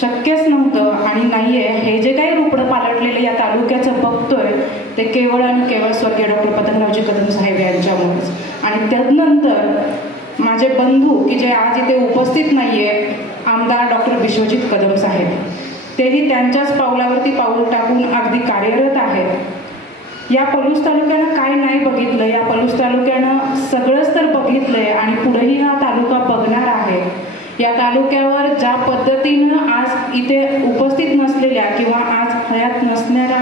शक्यच नव्हतं आणि नाहीये. हे जे काही रुपडं पालटलेलं या तालुक्याचं बघतोय ते केवळ आणि केवळ स्वर्गीय डॉक्टर पतंगरावजी कदम साहेब यांच्यामुळेच. आणि त्यानंतर माझे बंधू की जे आज इथे उपस्थित नाहीये, आमदार डॉक्टर विश्वजित कदम साहेब, तेही त्यांच्याच पावलावरती पाऊल टाकून अगदी कार्यरत आहेत. या पलूस तालुक्यानं काय नाही बघितलं, या पलूस तालुक्यानं सगळंच तर बघितलंय आणि पुढेही हा तालुका बघणार आहे. या तालुक्यावर ज्या पद्धतीनं आज इथे उपस्थित नसलेल्या किंवा आज हयात नसणाऱ्या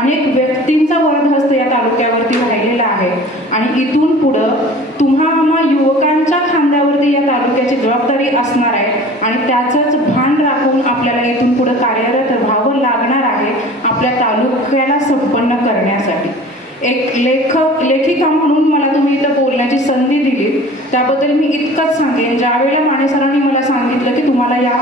अनेक व्यक्तींचा वरदहस्त या तालुक्यावरती राहिलेला आहे आणि इथून पुढं तुम्हा युवकांच्या खांद्यावरती या तालुक्याची जबाबदारी असणार आहे आणि त्याचंच भान राखून आपल्याला इथून पुढे कार्यरत व्हावं लागणार आहे आपल्या तालुक्याला संपन्न करण्यासाठी. एक लेखिका म्हणून मला तुम्ही इथं बोलण्याची संधी दिली त्याबद्दल मी इतकंच सांगेन. ज्यावेळेला माने सरांनी मला सांगितलं की तुम्हाला या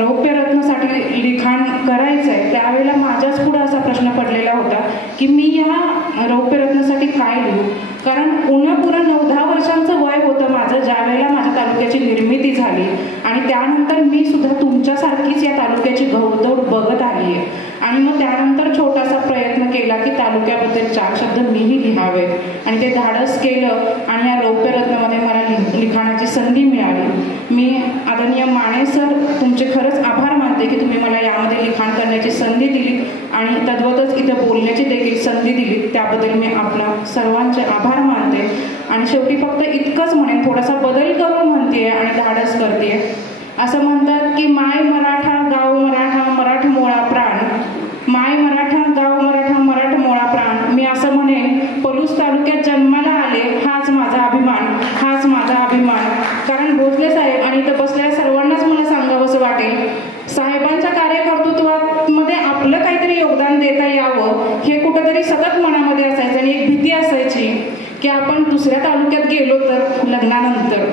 रौप्यरत्नासाठी लिखाण करायचं आहे, त्यावेळेला माझ्याच पुढे असा प्रश्न पडलेला होता की मी या रौप्यरत्नासाठी काय लिहू. कारण पुन्हा 9-10 वर्षांचं वय होतं माझं ज्यावेळेला माझ्या तालुक्याची निर्मिती झाली आणि त्यानंतर मी सुद्धा तुमच्यासारखीच या तालुक्याची घौदौड बघत आली आहे. आणि मग त्यानंतर छोटासा प्रयत्न केला की तालुक्याबद्दल 4 शब्द मीही लिहावे आणि ते धाडस केलं आणि या रौप्यरत्नामध्ये मला लिखाणाची संधी मिळाली. मी आदरणीय माने सर तुमचे खरंच आभार मानते की तुम्ही मला यामध्ये लिखाण करण्याची संधी दिली आणि तद्वतच इथं बोलण्याची देखील संधी दिली. त्याबद्दल मी आपला सर्वांचे आभार मानते. आणि शेवटी फक्त इतकंच म्हणेन, थोडासा बदल करून म्हणते आणि धाडस करते. असं म्हणतात की माय मराठा गाव मराठा मराठ मोळा प्राण, माय मराठा गाव मराठा मराठ मोळा प्राण. मी असं म्हणेन पलूस तालुक्यात जन्माला आले हाच माझा अभिमान, हाच माझा अभिमान. कारण भोसले साहेब आणि इथं बसलेल्या सर्वांनाच मला सांगावंसं वाटेल, साहेबांच्या कार्यकर्तृत्वामध्ये आपलं काहीतरी योगदान देता यावं हे कुठंतरी सतत मनामध्ये असायचं आणि एक भीती असायची की आपण दुसऱ्या तालुक्यात गेलो तर लग्नानंतर.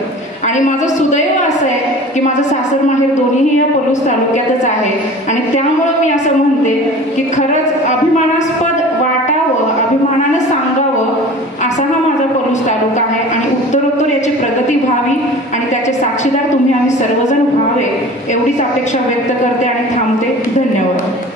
आणि माझं सुदैव असं आहे की माझं सासर माहेर दोन्हीही या पलूस तालुक्यातच आहे आणि त्यामुळं मी असं म्हणते की खरंच अभिमानास्पद वाटावं, अभिमानानं सांगावं असा हा माझा पलूस तालुका आहे आणि उत्तरोत्तर याची प्रगती व्हावी आणि त्याचे साक्षीदार तुम्ही आम्ही सर्वजण व्हावे एवढीच अपेक्षा व्यक्त करते आणि थांबते. धन्यवाद.